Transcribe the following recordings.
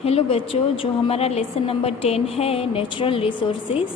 Hello बच्चों, जो हमारा लेसन नंबर 10 है नेचुरल रिसोर्सेज,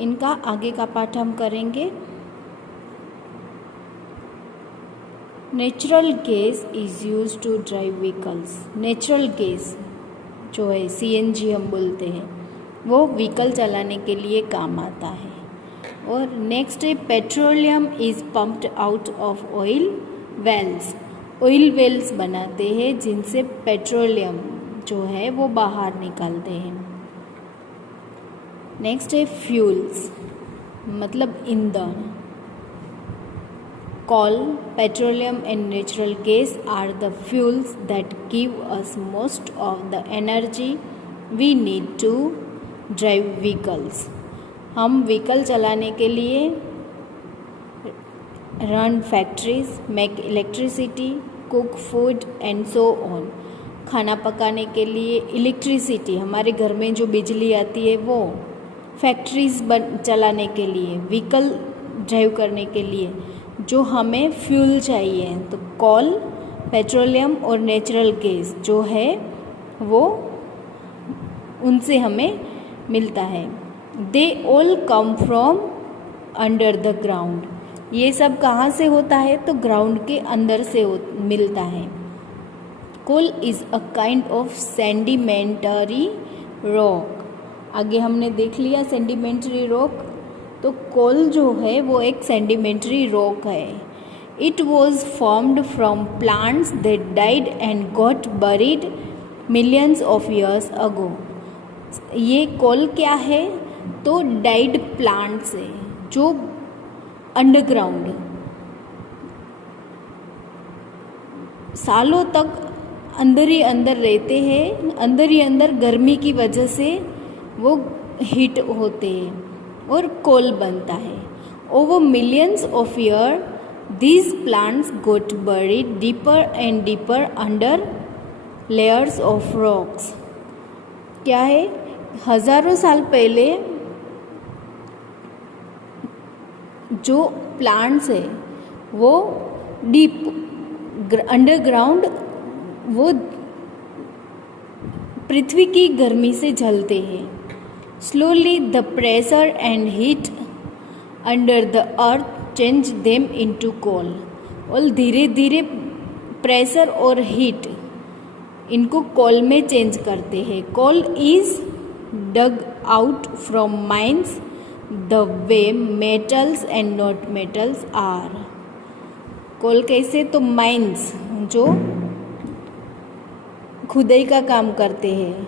इनका आगे का पाठ हम करेंगे। Natural gas is use to drive vehicles. Natural gas जो है सीएनजी हम बोलते हैं, वो व्हीकल चलाने के लिए काम आता है। और नेक्स्ट है petroleum is pumped out of oil wells. Oil wells बनाते हैं जिनसे पेट्रोलियम जो है वो बाहर निकालते हैं। नेक्स्ट है फ्यूल्स, मतलब ईंधन। Coal, petroleum and natural gas are the fuels that give us most of the energy we need to drive vehicles. हम व्हीकल चलाने के लिए run factories, make electricity, cook food and so on. खाना पकाने के लिए इलेक्ट्रिसिटी, हमारे घर में जो बिजली आती है वो, फैक्ट्रीज चलाने के लिए, व्हीकल ड्राइव करने के लिए जो हमें फ्यूल चाहिए, तो कोल, पेट्रोलियम और नेचुरल गैस जो है वो उनसे हमें मिलता है। They all come from under the ground. ये सब कहाँ से होता है? तो ग्राउंड के अंदर से मिलता है। Coal is a kind of sedimentary rock. आगे हमने देख लिया सेडिमेंटरी रॉक, तो कोल जो है वो एक सेडिमेंटरी रॉक है। It was formed from plants that died and got buried millions of years ago. ये कोल क्या है? तो डाइड प्लांट्स है जो अंडरग्राउंड सालों तक अंदर ही अंदर रहते हैं, अंदर ही अंदर गर्मी की वजह से वो हीट होते हैं और कोल बनता है। Over millions of year these plants got buried deeper and deeper under layers of rocks. क्या है? हजारों साल पहले जो प्लांट्स है वो डीप अंडरग्राउंड वो पृथ्वी की गर्मी से जलते हैं। Slowly the pressure and heat under the earth change them into coal. और धीरे धीरे प्रेशर और हीट इनको कोल में चेंज करते हैं। Coal is dug out from mines the way metals and not metals are. Coal कैसे? तो माइंस जो खुदाई का काम करते हैं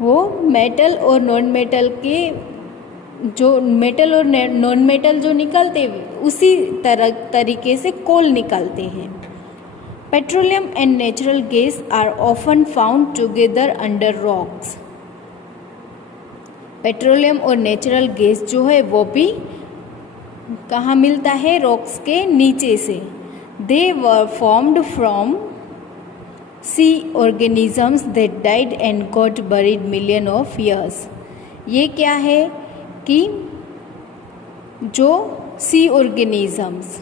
वो मेटल और नॉन मेटल के, जो मेटल और नॉन मेटल जो निकलते हैं उसी तरीके से कोल निकालते हैं। Petroleum and natural gas are often found together under rocks. Petroleum और नेचुरल गैस जो है वो भी कहाँ मिलता है? रॉक्स के नीचे से। They were formed from sea organisms that died and got buried million of years. ये क्या है कि जो सी ऑर्गेनिजम्स,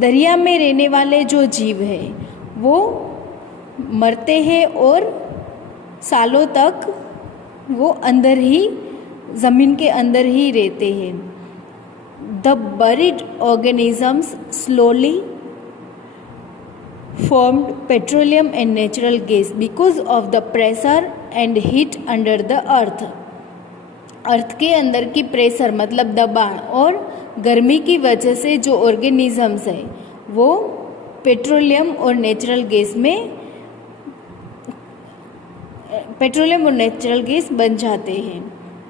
दरिया में रहने वाले जो जीव है वो मरते हैं और सालों तक वो अंदर ही, ज़मीन के अंदर ही रहते हैं। The buried organisms slowly formed petroleum and natural gas because of the pressure and heat under the earth। अर्थ के अंदर की प्रेशर मतलब दबाव और गर्मी की वजह से जो ऑर्गेनिजम्स है वो पेट्रोलियम और नेचुरल गैस में, पेट्रोलियम और नेचुरल गैस बन जाते हैं।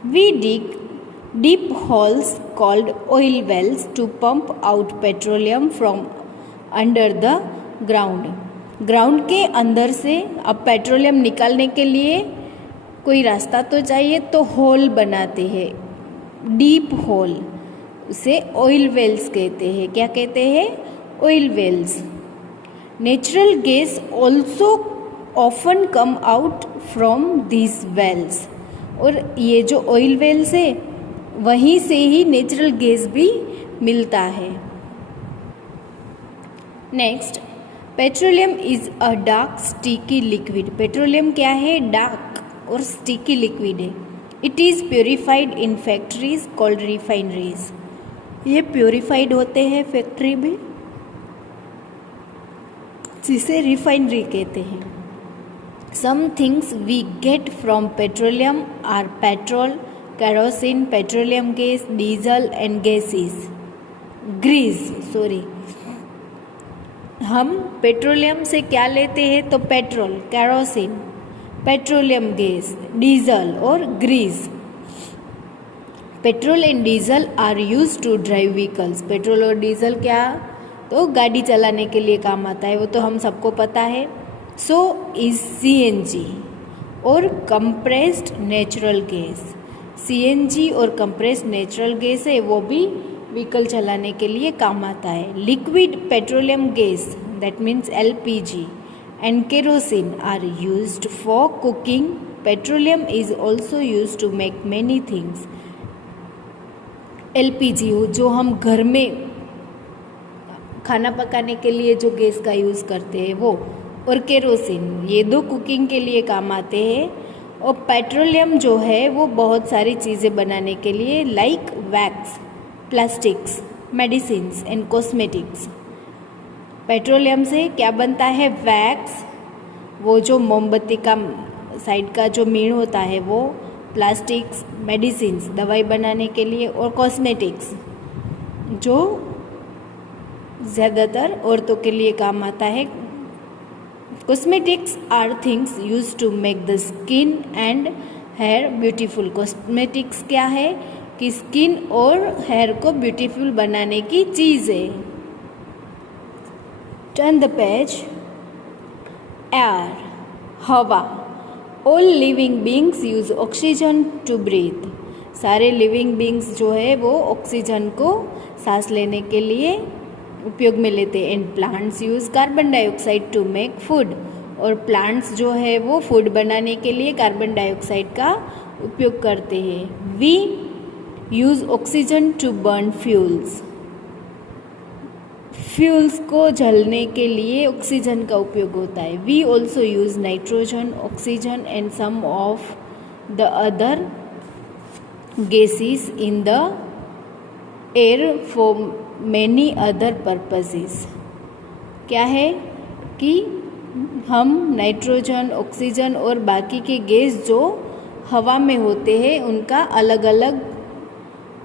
We dig deep holes called oil wells to pump out petroleum from under the ground के अंदर से अब पेट्रोलियम निकालने के लिए कोई रास्ता तो चाहिए, तो होल बनाते हैं, डीप होल, उसे ऑयल वेल्स कहते हैं। क्या कहते हैं? Oil wells. Natural gas also often come out from this wells. और ये जो ऑयल वेल्स है वहीं से ही नेचुरल गैस भी मिलता है। Next, petroleum is a dark sticky liquid. Petroleum क्या है? डार्क और स्टिकी लिक्विड है। It is purified in factories called refineries. ये प्योरीफाइड होते हैं फैक्ट्री में, जिसे रिफाइनरी कहते हैं। Some things we get from petroleum are petrol, kerosene, petroleum gas, diesel and gases, हम पेट्रोलियम से क्या लेते हैं? तो petrol, kerosene, petroleum gas, diesel और grease. Petrol and diesel are use to drive vehicles. Petrol और डीजल क्या? तो गाड़ी चलाने के लिए काम आता है, वो तो हम सबको पता है। सो इज सीएनजी और कंप्रेस्ड नेचुरल गैस। सीएनजी और कंप्रेस्ड नेचुरल गैस है, वो भी व्हीकल चलाने के लिए काम आता है। Liquid petroleum gas, that means LPG, and kerosene are used for cooking. Petroleum is also used to make many things. LPG जो हम घर में खाना पकाने के लिए जो गैस का यूज़ करते हैं वो, और केरोसिन, ये दो कुकिंग के लिए काम आते हैं। और पेट्रोलियम जो है वो बहुत सारी चीज़ें बनाने के लिए, like wax, plastics, medicines and cosmetics. Petroleum से क्या बनता है? वैक्स, वो जो मोमबत्ती का साइड का जो मीण होता है वो, प्लास्टिक्स, मेडिसिन्स, दवाई बनाने के लिए, और कॉस्मेटिक्स जो ज़्यादातर औरतों के लिए काम आता है। Cosmetics are things use to make the skin and hair beautiful. Cosmetics क्या है? कि स्किन और हेयर को ब्यूटीफुल बनाने की चीज़ है। Turn the page. एयर, हवा। All living beings use oxygen to breathe. सारे लिविंग बींग्स जो है वो ऑक्सीजन को सांस लेने के लिए उपयोग में लेते हैं। And plants use carbon dioxide to make food. और प्लांट्स जो है वो फूड बनाने के लिए कार्बन डाइऑक्साइड का उपयोग करते हैं। We use oxygen to burn fuels. Fuels को जलने के लिए ऑक्सीजन का उपयोग होता है। We also use nitrogen, oxygen and some of the other gases in the air for many other purposes. क्या है कि हम नाइट्रोजन, ऑक्सीजन और बाकी के गैस जो हवा में होते हैं उनका अलग अलग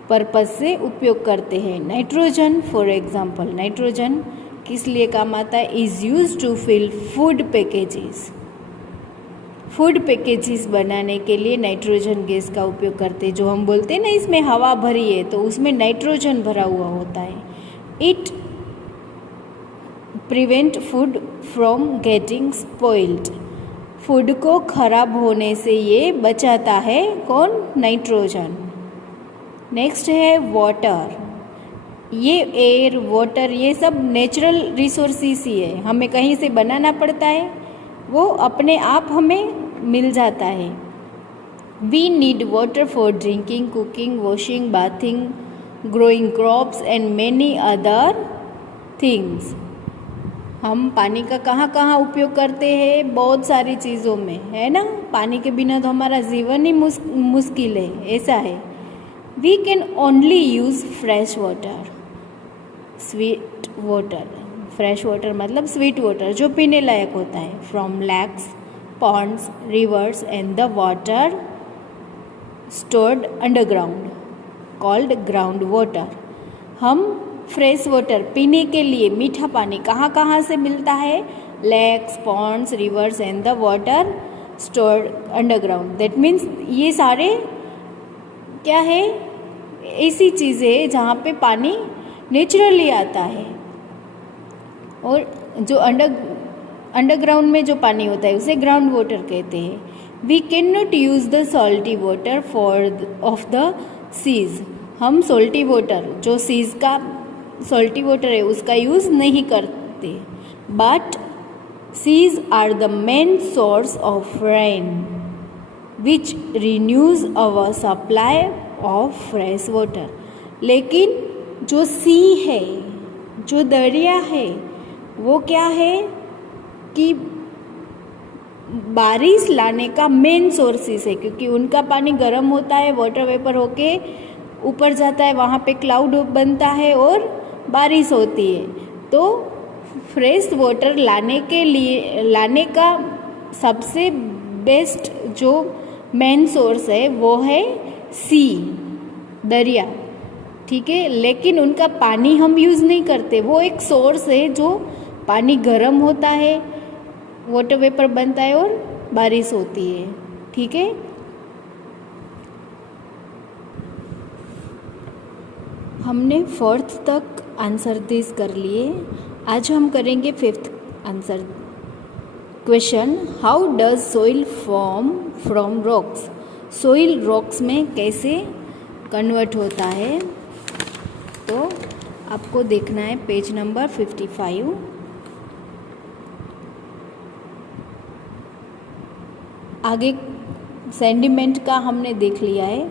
पर्पस से उपयोग करते हैं। नाइट्रोजन, फॉर एग्जांपल, नाइट्रोजन किस लिए काम आता है? Is use to fill food packages. Food packages बनाने के लिए नाइट्रोजन गैस का उपयोग करते हैं। जो हम बोलते हैं ना इसमें हवा भरी है, तो उसमें नाइट्रोजन भरा हुआ होता है। It prevent food from getting spoiled. Food को खराब होने से ये बचाता है। कौन? नाइट्रोजन। नेक्स्ट है वाटर। ये एयर, वाटर, ये सब नेचुरल रिसोर्सेस ही है, हमें कहीं से बनाना पड़ता है, वो अपने आप हमें मिल जाता है। We need water for drinking, cooking, washing, bathing, growing crops and many other things. हम पानी का कहाँ कहाँ उपयोग करते हैं? बहुत सारी चीज़ों में, है ना। पानी के बिना तो हमारा जीवन ही मुश्किल है, ऐसा है। We can only use fresh water, sweet water. Fresh water मतलब स्वीट वाटर जो पीने लायक होता है, from lakes, ponds, rivers and the water stored underground called ground water. हम फ्रेश वाटर पीने के लिए, मीठा पानी कहाँ कहाँ से मिलता है? Lakes, ponds, rivers and the water stored underground. That means ये सारे क्या है? ऐसी चीज़ें जहाँ पे पानी नेचुरली आता है। और जो अंडरग्राउंड में जो पानी होता है उसे ग्राउंड वाटर कहते हैं। We can not use the salty water of the seas. हम सॉल्टी वाटर, जो सीज का सॉल्टी वाटर है, उसका यूज़ नहीं करते। But seas are the main source of rain which renews our supply of fresh water. लेकिन जो सी है, जो दरिया है, वो क्या है? की बारिश लाने का मेन सोर्सेस है, क्योंकि उनका पानी गर्म होता है, वाटर वेपर होके ऊपर जाता है, वहाँ पे क्लाउड बनता है और बारिश होती है। तो फ्रेश वाटर लाने का सबसे बेस्ट जो मेन सोर्स है वो है सी, दरिया, ठीक है। लेकिन उनका पानी हम यूज़ नहीं करते, वो एक सोर्स है जो पानी गर्म होता है, वाटर वेपर बनता है और बारिश होती है, ठीक है। हमने 4th तक आंसर दिस कर लिए। आज हम करेंगे 5th answer question. How does soil form from rocks? Soil rocks में कैसे कन्वर्ट होता है? तो आपको देखना है पेज नंबर 55। आगे सेंडिमेंट का हमने देख लिया है।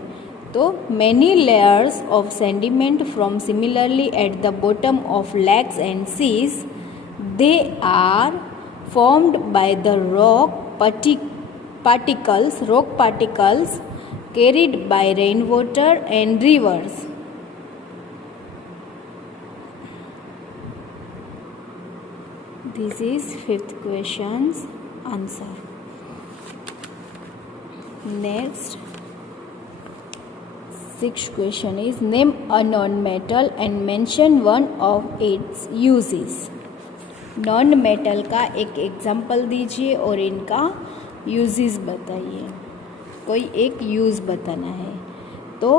तो many layers of sediment from similarly at the bottom of lakes and seas, they are formed by the rock particles carried by rainwater and rivers. This is 5th question's answer. Next, 6th question is name a non-metal and mention one of its uses. Non metal का एक example दीजिए और इनका uses बताइए। कोई एक use बताना है तो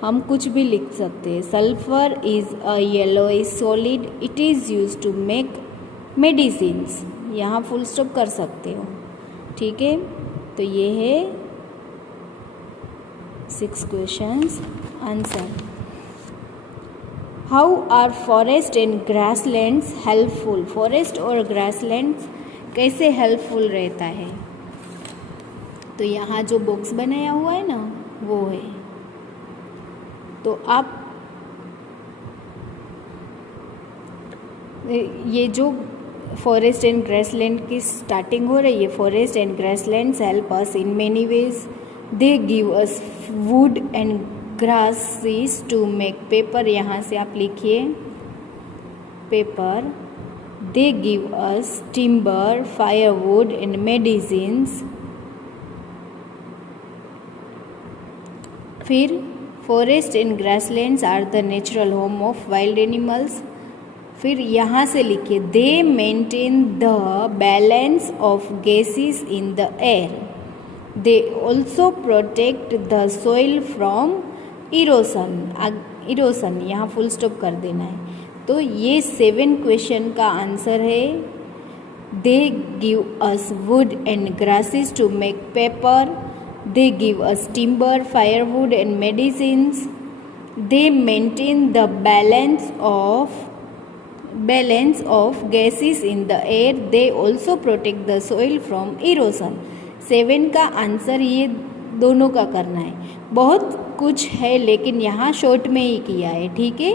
हम कुछ भी लिख सकते हैं। Sulphur is a yellowish solid, it is use to make medicines, यहाँ फुल स्टॉप कर सकते हो, ठीक है। तो ये है 6 questions answer. How are forest and grasslands helpful? Forest और ग्रासलैंड्स कैसे हेल्पफुल रहता है? तो यहाँ जो बॉक्स बनाया हुआ है ना वो है। तो आप ये जो फॉरेस्ट एंड ग्रासलैंड की स्टार्टिंग हो रही है, forest and grasslands help us in many ways, they give us wood and grasses to make paper, यहाँ से आप लिखिए paper. they give us timber, firewood and medicines। फिर forest and grasslands are the natural home of wild animals। फिर यहाँ से लिखिए they maintain the balance of gases in the air, they also protect the soil from erosion, यहाँ full stop कर देना है। तो ये 7 क्वेश्चन का आंसर है। They give us wood and grasses to make paper, they give us timber, firewood and medicines, they maintain the balance of gases in the air, they also protect the soil from erosion. 7 का answer ये दोनों का करना है। बहुत कुछ है लेकिन यहाँ शॉर्ट में ही किया है, ठीक है।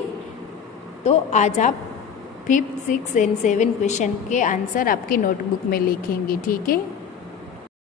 तो आज आप 5th, 6th एंड 7 क्वेश्चन के आंसर आपकी नोटबुक में लिखेंगे, ठीक है।